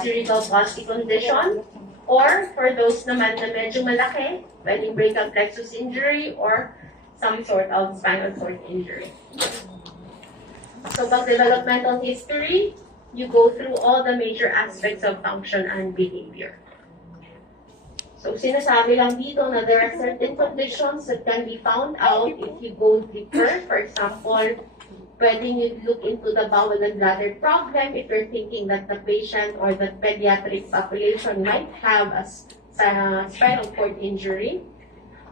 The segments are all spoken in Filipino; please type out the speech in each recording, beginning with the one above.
cerebral palsy condition, or for those naman na medyo malaki, pwedeng brachial plexus injury or some sort of spinal cord injury. So pag developmental history, you go through all the major aspects of function and behavior. So sinasabi lang dito na there are certain conditions that can be found out if you go deeper. For example, pwedeng you look into the bowel and bladder problem if you're thinking that the patient or the pediatric population might have a spinal cord injury.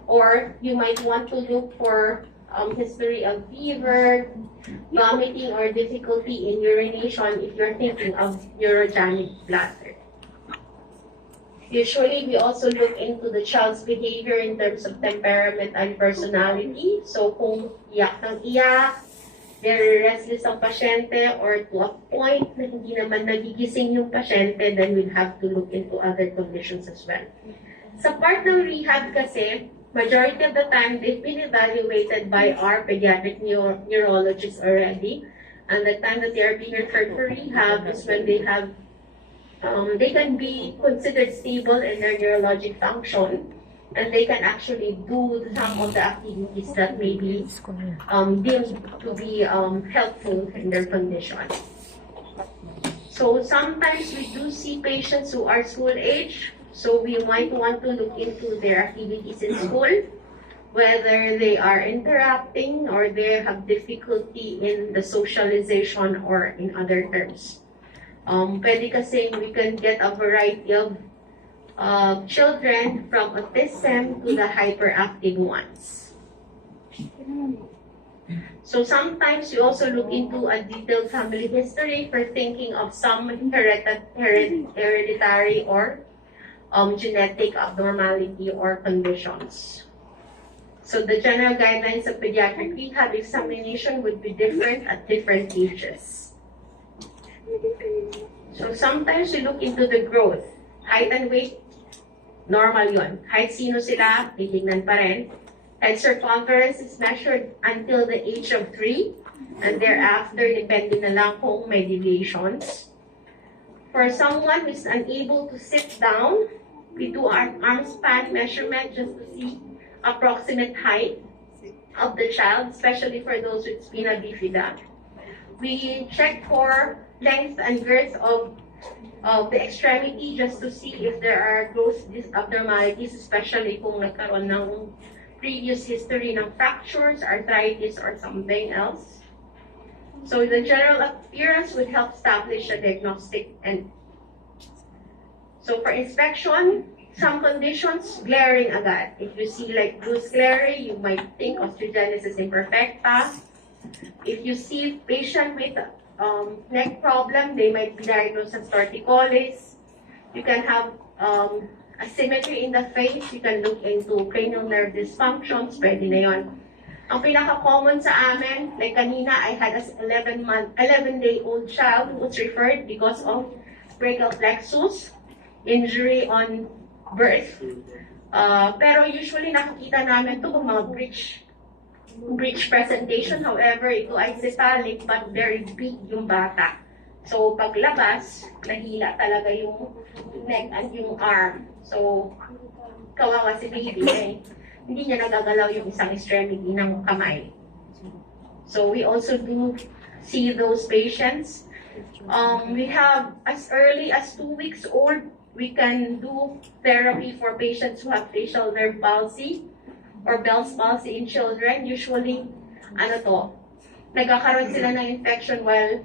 Or you might want to look for history of fever, vomiting, or difficulty in urination if you're thinking of urogenic bladder. Usually, we also look into the child's behavior in terms of temperament and personality. So kung iyak ng iyak, very restless ang pasyente, or to a point na hindi naman nagigising yung pasyente, then we'll have to look into other conditions as well. Sa part ng rehab kasi, majority of the time, they've been evaluated by our pediatric neurologists already. And the time that they are being referred for rehab is when they have, they can be considered stable in their neurologic function, and they can actually do some of the activities that may be deemed to be helpful in their condition. So sometimes we do see patients who are school age. So we might want to look into their activities in school, whether they are interacting or they have difficulty in the socialization or in other terms. Pwede kasi we can get a variety of children from autism to the hyperactive ones. So sometimes we also look into a detailed family history for thinking of some hereditary or genetic abnormality or conditions. So the general guidelines of pediatric rehab examination would be different at different ages. So sometimes we look into the growth. Height and weight, normal yun. Height sino sila, titignan pa rin. Head circumference is measured until the age of 3, and thereafter, depending na lang kung may deviations. For someone who is unable to sit down, we do our arm span measurement just to see approximate height of the child, especially for those with spina bifida. We check for length and girth of the extremity just to see if there are growth abnormalities, especially kung nagkaroon ng previous history ng fractures, arthritis, or something else. So the general appearance would help establish a diagnostic. And so for inspection, some conditions, glaring agad. If you see like blue scleria, you might think osteogenesis imperfecta. If you see patient with neck problem, they might be diagnosed as torticollis. You can have asymmetry in the face. You can look into cranial nerve dysfunctions. Pwede na yun. Ang pinaka-common sa amin, like kanina, I had an 11-day-old child who was referred because of brachial plexus injury on birth. Pero usually nakikita namin ito kung mga breech presentation. However, ito ay cephalic but very big yung bata. So paglabas, nahila talaga yung neck and yung arm. So kawawa si baby eh. Hindi niya nagagalaw yung isang extremity ng kamay. So we also do see those patients. We have as early as 2 weeks old, we can do therapy for patients who have facial nerve palsy or Bell's palsy in children. Usually, nagkakaroon sila ng infection while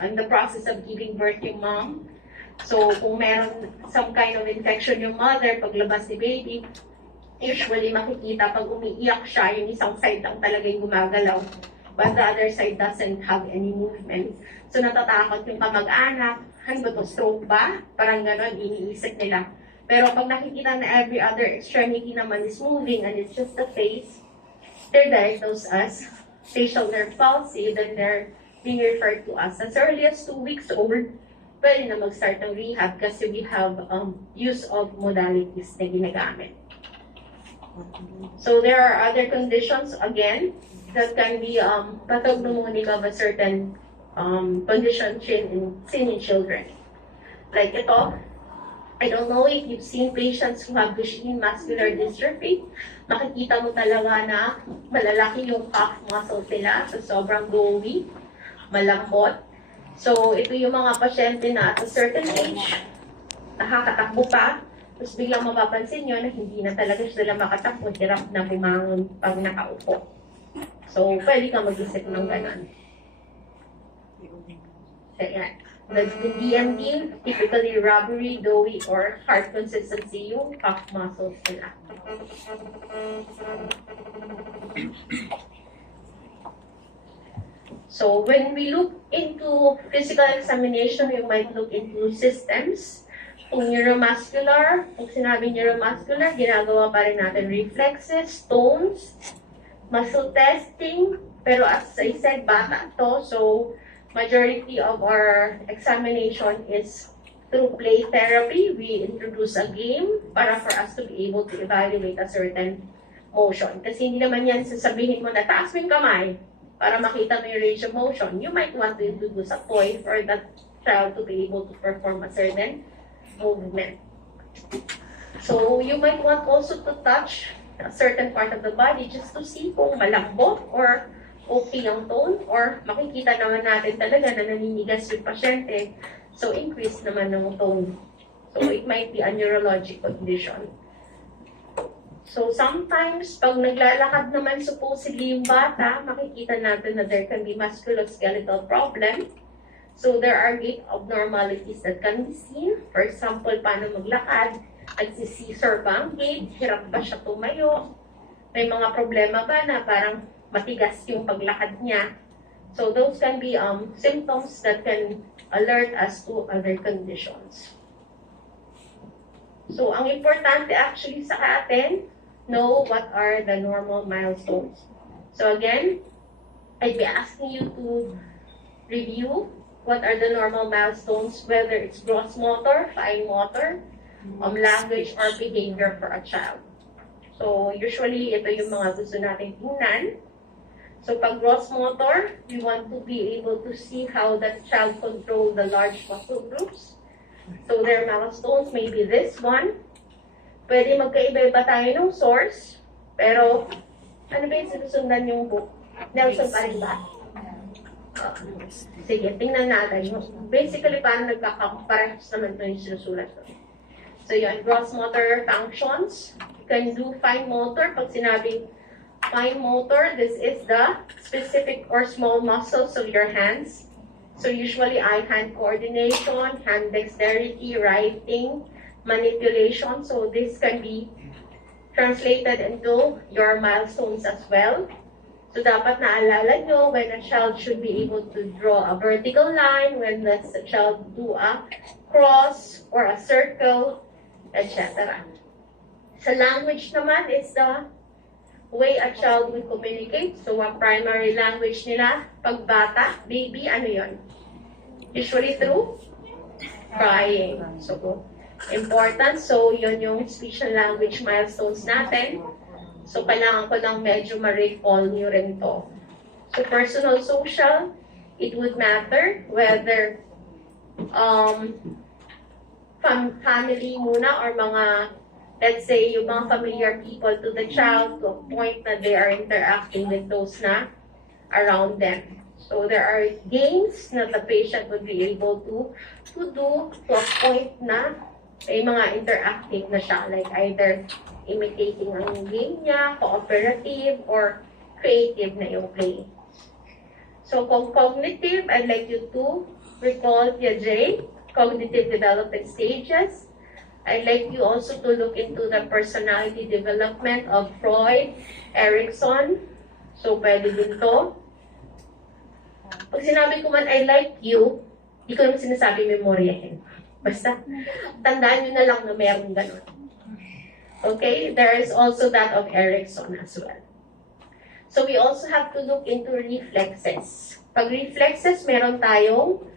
in the process of giving birth yung mom. So kung meron some kind of infection yung mother, paglabas ni baby, usually makikita pag umiiyak siya, yung isang side lang talaga yung gumagalaw, but the other side doesn't have any movement. So natatakot yung kamag-anak, ano ba to, stroke ba? Parang gano'n, iniisip nila. Pero pag nakikita na every other extremity naman is moving and it's just the face, they're diagnosed as facial nerve palsy, then they're being referred to us as early as 2 weeks old. Pwede na mag-start ng rehab kasi we have use of modalities na ginagamit. So there are other conditions, again, that can be pathognomonic of a certain condition seen in children. Like ito, I don't know if you've seen patients who have Duchenne muscular dystrophy. Makikita mo talaga na malalaki yung calf muscle nila, so sobrang doughy, malambot. So, ito yung mga pasyente na at a certain age, nakakatakbo pa, tapos biglang mapapansin nyo na hindi na talaga sila makatakbo, hirap na bumangon pag nakaupo. So, pwede ka mag-isip ng ganun. So, yan. The DMD, typically rubbery, doughy, or hard consistency yung calf muscles nila. So, when we look into physical examination, we might look into systems. Kung neuromuscular, kung sinabi neuromuscular, ginagawa pa rin natin reflexes, tones, muscle testing, pero as I said, bata to, so majority of our examination is through play therapy. We introduce a game para for us to be able to evaluate a certain motion. Kasi hindi naman yan sasabihin mo na taas mo yung kamay para makita mo yung range of motion. You might want to introduce a toy for that child to be able to perform a certain movement. So you might want also to touch a certain part of the body just to see kung malambot or okay ang tone, or makikita naman natin talaga na naninigas yung pasyente, so increase naman ng tone. So it might be a neurologic condition. So sometimes, pag naglalakad naman supposedly yung bata, makikita natin na there can be musculoskeletal problem. So there are gait abnormalities that can be seen. For example, paano maglakad? Nagsisisor ba ang gait? Hirap ba siya tumayo? May mga problema ba na parang matigas yung paglakad niya? So those can be symptoms that can alert us to other conditions. So ang importante actually sa atin, know what are the normal milestones. So again, I'd be asking you to review what are the normal milestones, whether it's gross motor, fine motor, language, or behavior for a child. So usually, ito yung mga gusto natin tingnan. So pag gross motor, we want to be able to see how that child control the large muscle groups. So their milestones may be this one. Pwede magkaiba-iba tayo ng source, pero ano ba yung sinusundan yung book? Nelson pa rin ba? Sige, tingnan natin. Basically, paano nagkakaparehas naman ito yung sinusulat ko. So yun, gross motor functions. You can do fine motor. Pag sinabing fine motor, this is the specific or small muscles of your hands. So usually eye-hand coordination, hand dexterity, writing, manipulation. So this can be translated into your milestones as well. So dapat naalala nyo when a child should be able to draw a vertical line, when does a child do a cross or a circle, etc. Sa language naman is the way a child will communicate. So ang primary language nila, pag bata, baby, ano yon? Usually through crying. So important. So yun yung speech and language milestones natin. So, kailangan ko lang medyo ma-recall nyo rin to. So, personal social, it would matter whether family muna or mga, let's say, yung mga familiar people to the child to a point na they are interacting with those na around them. So, there are games na the patient would be able to do to a point na may mga interactive na siya, like either imitating ang game niya, cooperative, or creative na yung play. So, kung cognitive, I'd like you to recall Piaget, cognitive development stages. I'd like you also to look into the personality development of Freud, Erikson. So, pwede din to. Pag sinabi ko man, I like you, di ko naman sinasabi memoryahin. Basta, tandaan nyo na lang na meron ganun. Okay, there is also that of Erikson as well. So we also have to look into reflexes. Pag reflexes, meron tayong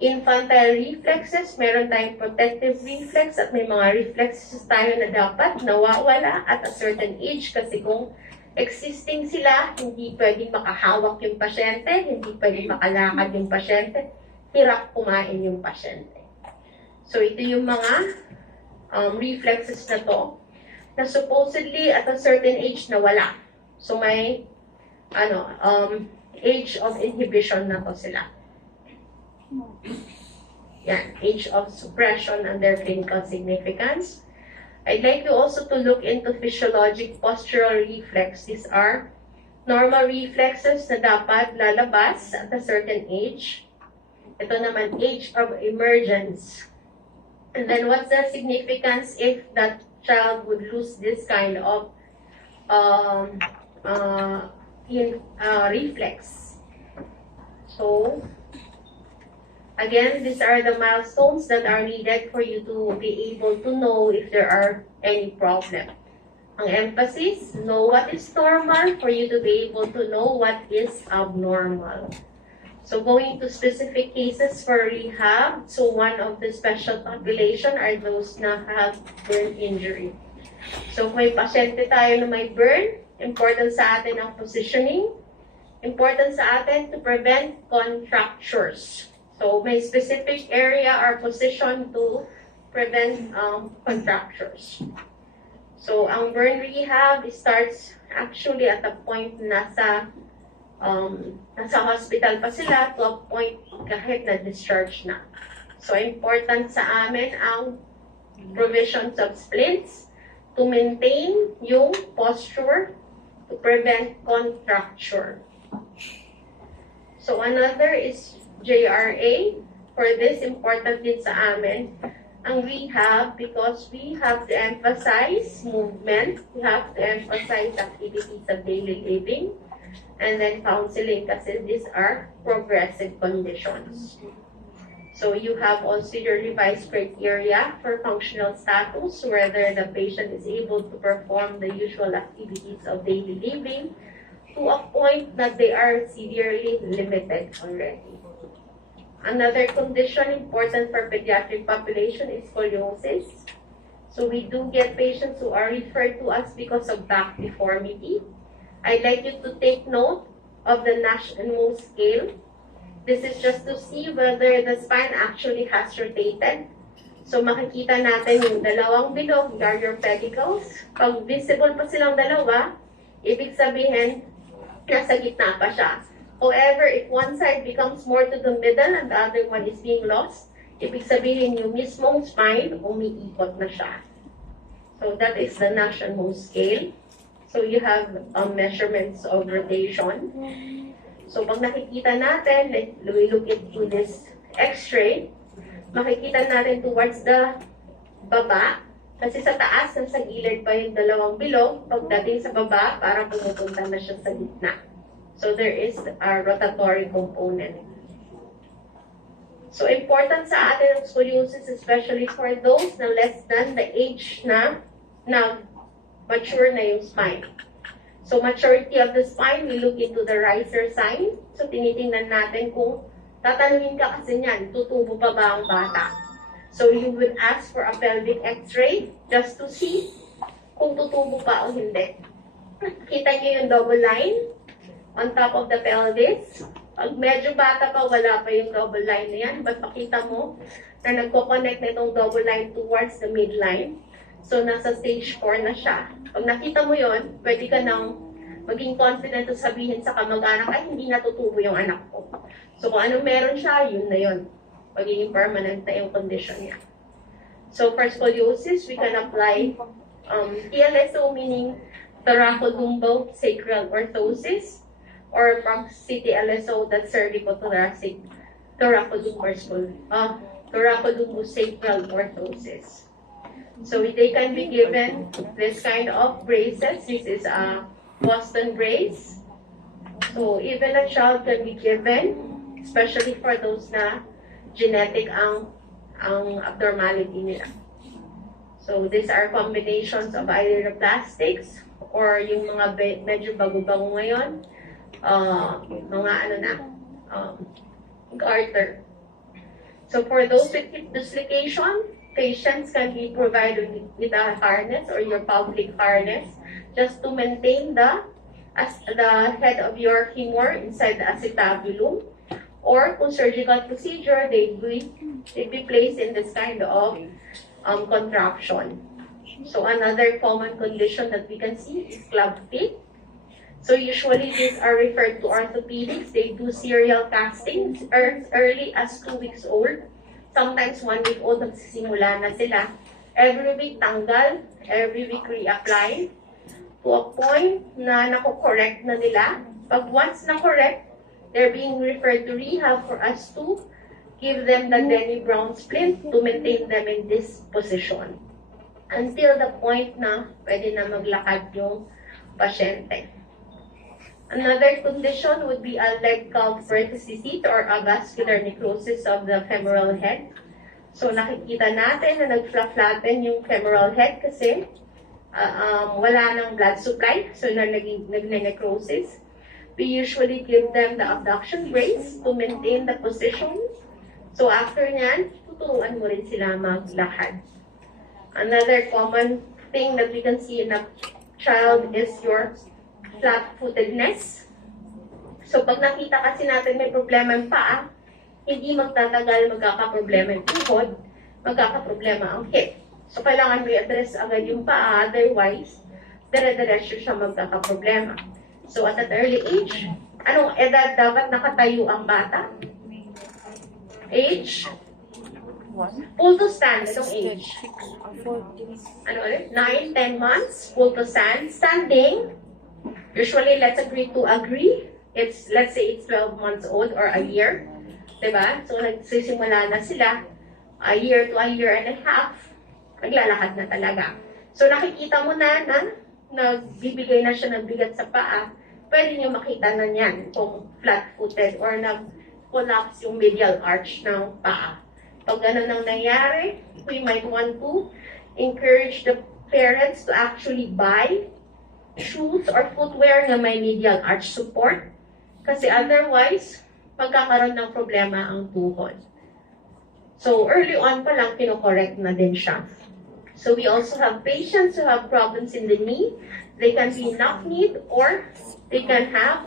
infantile reflexes, meron tayong protective reflex, at may mga reflexes tayo na dapat nawawala at a certain age kasi kung existing sila, hindi pwedeng makahawak yung pasyente, hindi pwedeng makalakad yung pasyente, hirap kumain yung pasyente. So ito yung mga reflexes na to na supposedly at a certain age na wala. So may age of inhibition na to sila. Yan, age of suppression and their clinical significance. I'd like you also to look into physiologic postural reflex. These are normal reflexes na dapat lalabas at a certain age. Ito naman, age of emergence. And then what's the significance if that child would lose this kind of reflex? So, again, these are the milestones that are needed for you to be able to know if there are any problem. Ang emphasis, know what is normal for you to be able to know what is abnormal. So going to specific cases for rehab, so one of the special population are those na have burn injury. So kung may pasyente tayo na may burn, important sa atin ang positioning, important sa atin to prevent contractures. So may specific area or position to prevent contractures. So ang burn rehab starts actually at the point nasa hospital pa sila to a point kahit na-discharge na. So important sa amin ang provisions of splints to maintain yung posture to prevent contracture. So another is JRA. For this, important din sa amin ang rehab because we have to emphasize movement, we have to emphasize activities of daily living, and then counseling kasi these are progressive conditions. So you have also your revised criteria for functional status, whether the patient is able to perform the usual activities of daily living to a point that they are severely limited already. Another condition important for pediatric population is scoliosis. So we do get patients who are referred to us because of back deformity. I'd like you to take note of the Nash and Mohs scale. This is just to see whether the spine actually has rotated. So makikita natin yung dalawang bilog, are your pedicles. Pag visible pa silang dalawa, ibig sabihin, nasa gitna pa siya. However, if one side becomes more to the middle and the other one is being lost, ibig sabihin yung mismong spine, umiikot na siya. So that is the Nash and Mohs scale. So you have measurements of rotation. So pag nakikita natin, we look into this x-ray, makikita natin towards the baba. Kasi sa taas, nasa gilid pa yung dalawang bilog. Pagdating sa baba, parang pumupunta na siya sa gitna. So there is a rotatory component. So important sa atin ang scoliosis, especially for those na less than the age na mature na yung spine. So maturity of the spine, we look into the riser sign. So tinitingnan natin kung tatanungin ka kasi niyan, tutubo pa ba ang bata? So you would ask for a pelvic x-ray just to see kung tutubo pa o hindi. Kita niyo yung double line on top of the pelvis. Pag medyo bata pa, wala pa yung double line na yan. But makita mo na nagko-connect na itong double line towards the midline. So, nasa stage 4 na siya. Pag nakita mo yon, pwede ka nang maging confident to sabihin sa kamag-anak, ay, hindi natutubo yung anak ko. So, kung ano meron siya, yun na yun. Magiging permanent na yung condition niya. So, for scoliosis, we can apply TLSO, meaning thoracolumbo-sacral orthosis, or from CTLSO, that's cervicothoracic thoracolumbo-sacral orthosis. So they can be given this kind of braces. This is a Boston brace. So even a child can be given, especially for those na genetic ang abnormality nila. So these are combinations of either the plastics or yung mga medyo bago-bago ngayon, mga garter. So for those with hip dislocation, patients can be provided with a harness or your public harness just to maintain the head of your femur inside the acetabulum Or kung surgical procedure, they'd be placed in this kind of contraption. So another common condition that we can see is club feet. So usually these are referred to orthopedics. They do serial castings as early as 2 weeks old. Sometimes 1 week old nagsisimula na sila. Every week tanggal, every week reapply to a point na nakokorrect na nila. Pag once na-correct, they're being referred to rehab for us to give them the Denny Brown splint to maintain them in this position. Until the point na pwede na maglakad yung pasyente. Another condition would be a leg calf verticillity or a vascular necrosis of the femoral head. So nakikita natin na nag-flatten yung femoral head kasi wala ng blood supply. So nagne-necrosis. We usually give them the abduction brace to maintain the position. So after nyan, tuturuan mo rin sila maglakad. Another common thing that we can see in a child is your flat-footedness. So pag nakita kasi natin may problema ang paa, hindi magtatagal magkakaproblema yung tuhod, magkakaproblema ang hip. So kailangan may address agad yung paa, otherwise, dire-diretso siya magkakaproblema. So at that early age, anong edad dapat nakatayo ang bata? Age? Full to stand, anong age? Ano ulit? 9, 10 months, full to stand. Standing, usually let's agree. Let's say it's 12 months old or a year. Diba? So nagsisimula na sila, a year to a year and a half, naglalakad na talaga. So nakikita mo na nagbibigay na siya ng bigat sa paa, pwede niyo makita na niyan kung flat-footed or nag-collapse yung medial arch ng paa. Pag ganun ang nangyari, we might want to encourage the parents to actually buy shoes or footwear na may medial arch support. Kasi otherwise, magkakaroon ng problema ang tuhod. So early on pa lang, pinocorrect na din siya. So we also have patients who have problems in the knee. They can be knock-kneed or they can have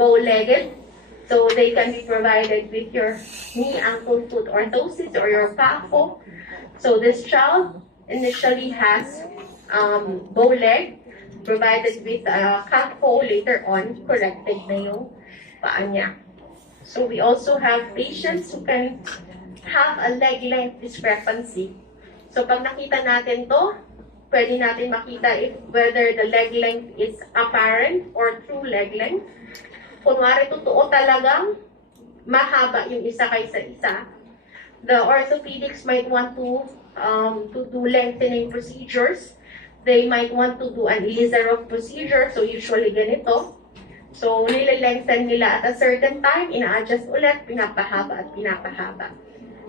bow-legged. So they can be provided with your knee, ankle, foot orthosis or your PAFO. So this child initially has bow leg, provided with a CAFO. Later on, corrected na yung paa niya. So we also have patients who can have a leg length discrepancy. So pag nakita natin to, pwede natin makita whether the leg length is apparent or true leg length. Kunwari, totoo talagang mahaba yung isa kaysa isa. The orthopedics might want to do lengthening procedures. They might want to do an Ilizarov procedure. So usually ganito. So nililengthen nila at a certain time, ina-adjust ulit, pinapahaba at pinapahaba.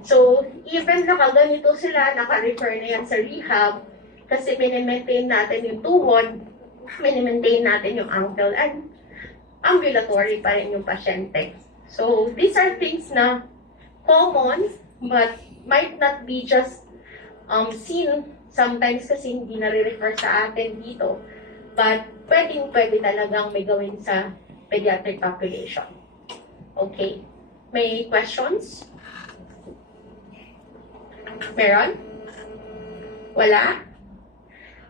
So even nakaganito sila, naka-refer na yan sa rehab kasi minimaintain natin yung tuhod, minimaintain natin yung ankle, and ambulatory pa rin yung pasyente. So these are things na common but might not be just seen sometimes kasi hindi nare-refer sa atin dito. But pwede talagang may gawin sa pediatric population. Okay? May questions? Meron? Wala?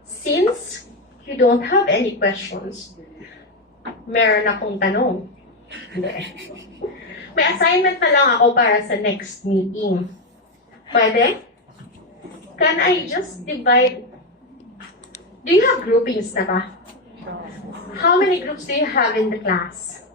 Since you don't have any questions, meron akong tanong. May assignment na lang ako para sa next meeting. Pwede? Can I just divide? Do you have groupings na ba? How many groups do you have in the class?